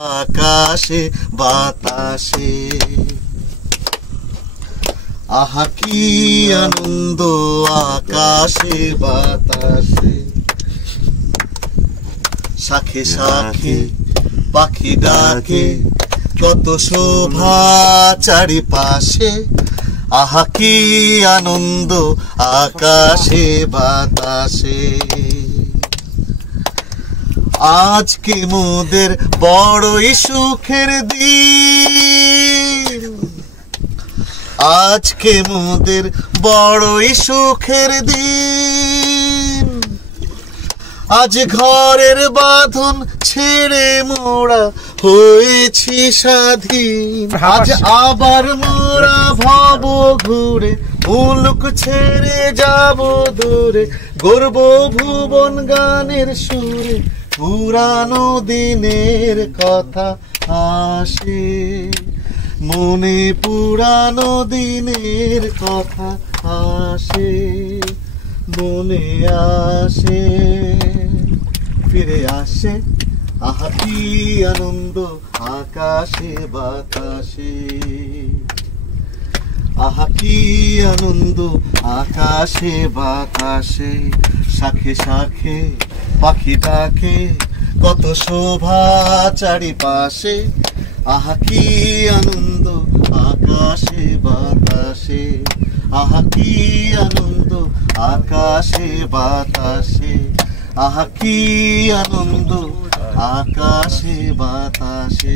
আকাশে বাতাসে আহা কি আনন্দ আকাশে বাতাসে শাখে শাখে পাখি ডাকে কত শোভা চারিপাশে আহা কি আনন্দ আকাশে বাতাসে আজকে মোদের বড়ই সুখের দিন আজকে মোদের বড়ই সুখের দিন আজ ঘরের বাঁধন ছেড়ে মোরা হয়েছি স্বাধীন আজ আবার মোরা ভব ঘুরে মুলুক ছেড়ে যাব দূরে গর্ব ভুবন গানের সুরে পুরানো দিনের কথা আসে মনে পুরানো দিনের কথা আসে মনে আসে ফিরে আসে আহা কি আনন্দ আকাশে বাতাসে আহা কি আনন্দ আকাশে বাতাসে শাখে শাখে পাখি ডাকে কত শোভা চারিপাশে আহা কি আনন্দ আকাশে বাতাসে আহা কি আনন্দ আকাশে বাতাসে আহা কি আনন্দ আকাশে বাতাসে।